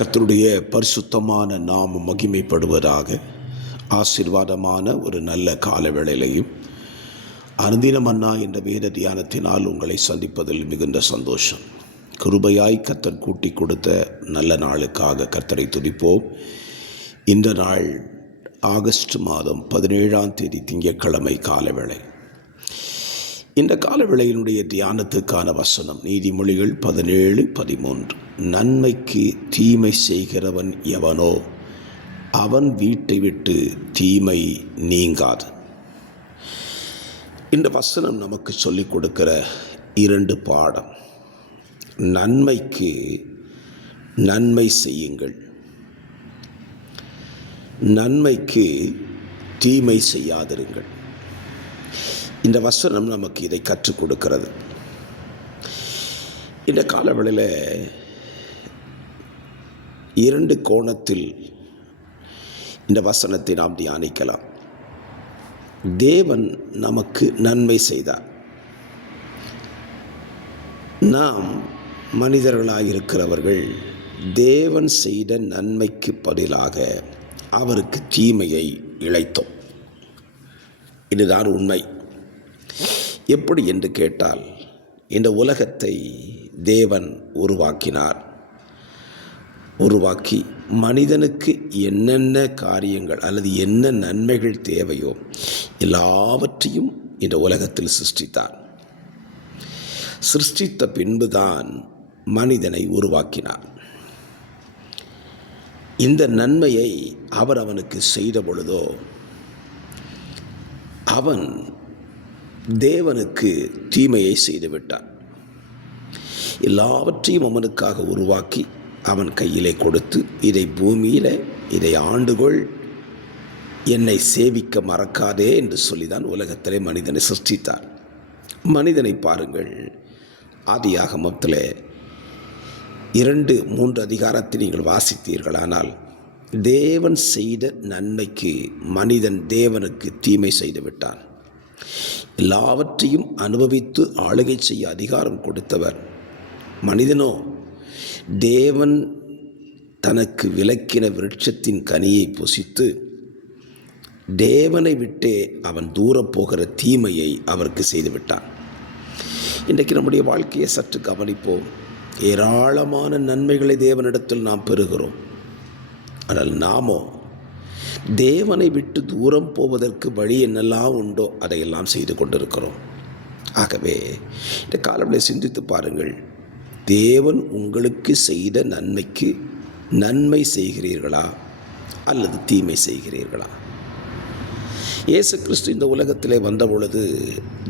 கர்த்தருடைய பரிசுத்தமான நாமம் மகிமைப்படுவதாக. ஆசீர்வாதமான ஒரு நல்ல கால வேளையிலையும் அனுதினம் மன்னா என்ற வேத தியானத்தினால் உங்களை சந்திப்பதில் மிகுந்த சந்தோஷம். கிருபையாய் கர்த்தர் கூட்டி கொடுத்த நல்ல நாளுக்காக கர்த்தரை துதிப்போம். இந்த நாள் ஆகஸ்ட் மாதம் 17ஆம் தேதி திங்கட்கிழமை காலவேளை. இந்த காலவேளையினுடைய தியானத்துக்கான வசனம் நீதிமொழிகள் 17:13. நன்மைக்கு தீமை செய்கிறவன் எவனோ அவன் வீட்டை விட்டு தீமை நீங்காது. இந்த வசனம் நமக்கு சொல்லிக் கொடுக்கிற 2 பாடம். நன்மைக்கு நன்மை செய்யுங்கள், நன்மைக்கு தீமை செய்யாதிருங்கள். இந்த வசனம் நமக்கு இதை கற்றுக் கொடுக்கிறது. இந்த காலவெளியில் 2 கோணத்தில் இந்த வசனத்தை நாம் தியானிக்கலாம். தேவன் நமக்கு நன்மை செய்தார். நாம் மனிதர்களாயிருக்கிறவர்கள் தேவன் செய்த நன்மைக்கு பதிலாக அவருக்கு தீமையை இழைத்தோம். இதுதான் உண்மை. எப்படி என்று கேட்டால், இந்த உலகத்தை தேவன் உருவாக்கி மனிதனுக்கு என்னென்ன காரியங்கள் அல்லது என்ன நன்மைகள் தேவையோ எல்லாவற்றையும் இந்த உலகத்தில் சிருஷ்டித்தார். சிருஷ்டித்த பின்புதான் மனிதனை உருவாக்கினார். இந்த நன்மையை அவர் அவனுக்கு செய்த பொழுதோ அவன் தேவனுக்கு தீமையை செய்துவிட்டான். எல்லாவற்றையும் அவனுக்காக உருவாக்கி அவன் கையிலே கொடுத்து, இதை பூமியில் இதை ஆண்டுகொள், என்னை சேவிக்க மறக்காதே என்று சொல்லிதான் உலகத்திலே மனிதனை சிருஷ்டித்தார். மனிதனை பாருங்கள், ஆதியாகமத்தில் 2-3 அதிகாரத்தை நீங்கள் வாசித்தீர்களானால், தேவன் செய்த நன்மைக்கு மனிதன் தேவனுக்கு தீமை செய்து விட்டான். எல்லாவற்றையும் அனுபவித்து ஆளுகை செய்ய அதிகாரம் கொடுத்தவர் மனிதனோ தேவன் தனக்கு விலக்கின விருட்சத்தின் கனியை புசித்து தேவனை விட்டே அவன் தூரப் போகிற தீமையை அவருக்கு செய்துவிட்டான். இன்றைக்கு நம்முடைய வாழ்க்கையை சற்று கவனிப்போம். ஏராளமான நன்மைகளை தேவனிடத்தில் நாம் பெறுகிறோம். ஆனால் நாமோ தேவனை விட்டு தூரம் போவதற்கு வழி என்னெல்லாம் உண்டோ அதையெல்லாம் செய்து கொண்டிருக்கிறோம். ஆகவே இந்த காலங்களை சிந்தித்து பாருங்கள். தேவன் உங்களுக்கு செய்த நன்மைக்கு நன்மை செய்கிறீர்களா அல்லது தீமை செய்கிறீர்களா? இயேசு கிறிஸ்து இந்த உலகத்திலே வந்த பொழுது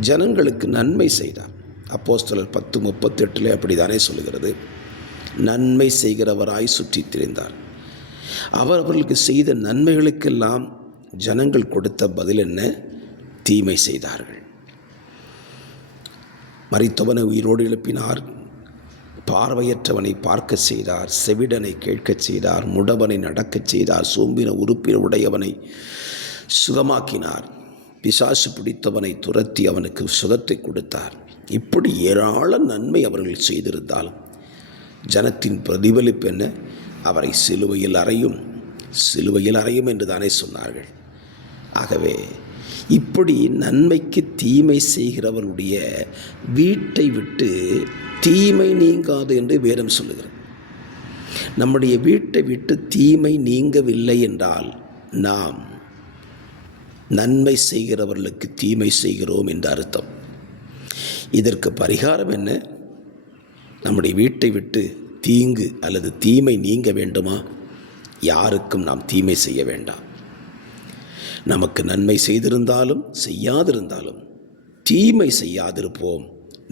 ஜனங்களுக்கு நன்மை செய்தார். அப்போஸ்தலர் 10:38 அப்படித்தானே சொல்லுகிறது. நன்மை செய்கிறவராய் சுற்றி திரிந்தார். அவர்களுக்கு செய்த நன்மைகளுக்கெல்லாம் ஜனங்கள் கொடுத்த பதில் என்ன? தீமை செய்தார்கள். மரித்தவனை உயிரோடு எழுப்பினார், பார்வையற்றவனை பார்க்க செய்தார், செவிடனை கேட்கச் செய்தார், முடவனை நடக்கச் செய்தார், சோம்பின உறுப்பின உடையவனை சுகமாக்கினார், பிசாசு பிடித்தவனை துரத்தி அவனுக்கு சுகத்தை கொடுத்தார். இப்படி ஏராள நன்மை அவர்கள் செய்திருந்தாலும் ஜனத்தின் பிரதிபலிப்பு என்ன? அவரை சிலுவையில் அறையும் என்று தானே சொன்னார்கள். ஆகவே இப்படி நன்மைக்கு தீமை செய்கிறவருடைய வீட்டை விட்டு தீமை நீங்காது என்று வேதம் சொல்லுகிறது. நம்முடைய வீட்டை விட்டு தீமை நீங்கவில்லை என்றால் நாம் நன்மை செய்கிறவர்களுக்கு தீமை செய்கிறோம் என்று அர்த்தம். இதற்கு பரிகாரம் என்ன? நம்முடைய வீட்டை விட்டு தீங்கு அல்லது தீமை நீங்க வேண்டுமா? யாருக்கும் நாம் தீமை செய்ய வேண்டாம். நமக்கு நன்மை செய்திருந்தாலும் செய்யாதிருந்தாலும் தீமை செய்யாதிருப்போம்.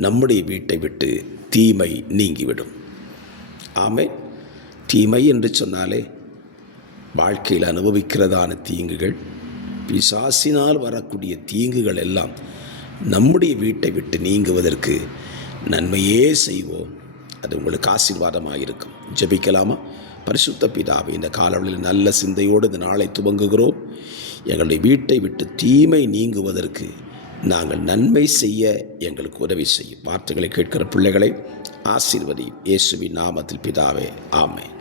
நம்முடைய வீட்டை விட்டு தீமை நீங்கிவிடும். ஆமென். தீமை என்று சொன்னாலே வாழ்க்கையில் அனுபவிக்கிறதான தீங்குகள், பிசாசினால் வரக்கூடிய தீங்குகள் எல்லாம் நம்முடைய வீட்டை விட்டு நீங்குவதற்கு நன்மையே செய்வோம். அது உங்களுக்கு ஆசீர்வாதமாக இருக்கும். ஜெபிக்கலாமா? பரிசுத்த பிதாவே, இந்த காலவெளியில் நல்ல சிந்தையோடு இந்த நாளை துவங்குகிறோம். எங்களுடைய வீட்டை விட்டு தீமை நீங்குவதற்கு நாங்கள் நன்மை செய்ய எங்களுக்கு உதவி செய்யும். வார்த்தைகளை கேட்கிற பிள்ளைகளை ஆசீர்வதி. இயேசுவின் நாமத்தில் பிதாவே, ஆமென்.